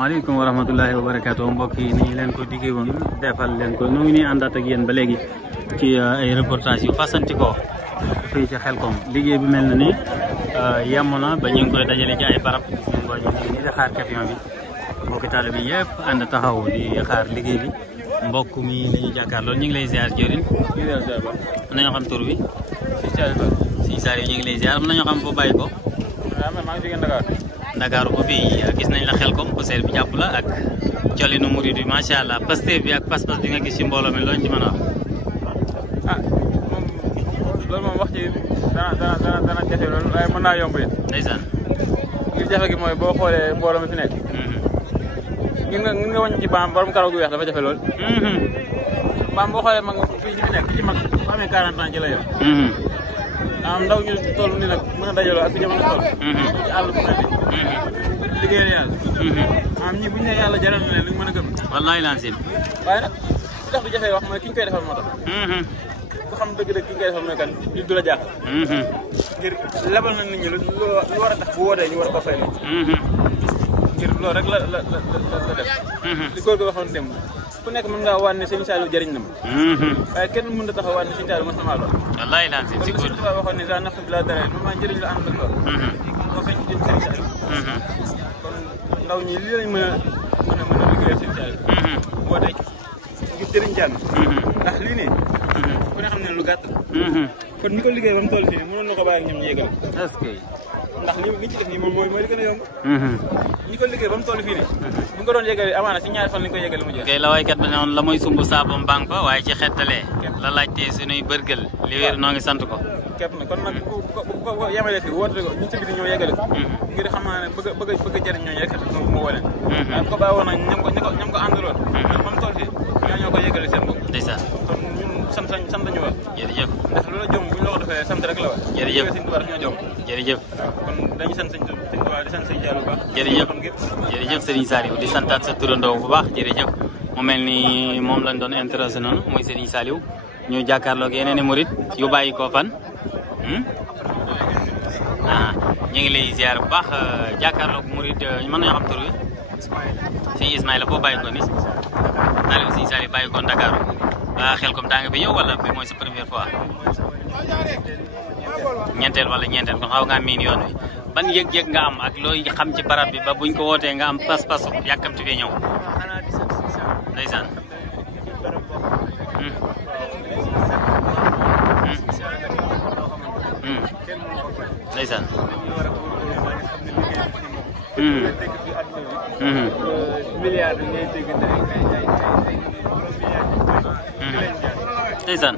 asalaamaaleykum wa rahmatullahi wa barakaatu mbokk yi ni leen ko diggee woon defal leen ko ñu ngi nii àndaat ak yéen ba léegi ci ay reportage yu fasanti ko fii ci Xelcom liggéey bi mel na ni yemm na ba ñu ngi koy dajale ci ay barab ñu ngi nii di xaar camion bi mbokki taalibe bi yëpp ànd taxaw di xaar liggéey bi mbokk mi li ñu jàkkaarloo ñu ngi lay ziar jëriñ mën nañoo xam tur bi si Saliou ñu ngi lay ziar mën nañoo xam foo bàyyi ko Dakar ko fii gis nañ la Xelcom bu seer bi jàpp la ak colinu murid bi macha allah Pastef bi ak pas-pas bi nga gis ci mbooloo mi looñ ci mën a wax. ah moom loolu moom wax ci dana jafe loolu waaye mën naa yomb it. ndeysaan. ngir jafe gi mooy boo xoolee mbooloo mi fi nekk. ngir nga wàññi ci baam borom karaw gu weex dafa jafe lool. baam boo xoolee mag fii ci fi nekk ci mag bu amee 40 ans ci la yor. ndaw ñu toll ni nag mën a dajaloo ak fi jamono toll. ci àll bu mel ni. liggéeyal yàlla. ñi bu ñu nee yàlla jaral na leen lu ñu mën a gëm. wallaahi lancim. waaye nag li tax du jafe wax mooy ki ñu koy defal moo tax. ku xam dëgg-dëgg ki ñu koy defal mooy kan nit du la jaaxal. ngir lebal na nit ñi lu war a tax bu wootee ñu war a ko fay la. ngir loolu rek la def. li góor gi waxoon démb ku nekk mën ngaa waat ne sëñ Saliou jëriñ na ma. waaye kenn mën na taxaw waat ne sëñ Saliou mos na maa lool. wallaahi lancim si góor gi waxoon ne daa naftu bi laa dara moom maa njëriñ la ànd ak lool. moo feeñ ci sëñ Saliou. kon ndaw ñi lii lañ mën a liggéeyal sëñ Saliou. woote ngir jëriñ jàmm. ndax lii nii. ku ne xam ne lu gàtt. kon ñi ko liggéey ba mu toll fii nii mënoon na ko bàyyi ak ñoom ñu yëgal. est-ce que. ndax li ci def nii moom mooy li gën a yomb. ñi ko liggéey ba mu toll fii nii. bu nga ko doon yëgal amaana si ñaari fan lañ koy yëgal mu jeex. kay la waykat ba ne woon la mooy sumb saabam bang fa waaye ci xettalee. la laajtee suñuy bërgël li wér noo ngi sant ko. képp na kon nag bu ko yemalee fii woote ko ñu ci biti ñoo yëgale ko. ngir xam naa ne bëgg a jëriñ ñooñu rek moo woo leen. waaye bu ko bàyyi woon nag ñam ko àndaloon. ba mu toll fii ñoo ko yëgale seen bopp. ndeysaan. kon ñun sant ñu war. jërëjëf. ndax loolu jom bu ñu la ko defee sant rek la war. jërëjëf sëñ Tuubaa ñoo jom. jërëjëf. kon dañuy sant sëñ Tuubaa di sant sëñ Saliou bu baax. jërëjëf Serigne Saliou di santaat sa turandoo bu baax jërëjëf mu mel ni moom lañ doon intéressé noonu mooy Serigne Saliou ñu jàkkaarloog yeneen i murit yu bàyyi koo fan ñu ngi lay ziar bu baax jàkkaarloog murit mën nañoo xam tur wi sëñ Ismaïla foo bàyyi ko ni Saliou Serigne Saliou bàyyi ko Dakar Xelcom daa nga fi ñëw wala bi mooy sa première fois ñeenteel wala ñeenteel kon xaw ngaa miin yoon wi ban yëg-yëg nga am ak looy xam ci barab bi ba buñ ko wootee nga am pas-pas yàkkamti fee ñëw ndeysaan ndeysaan ndeysaan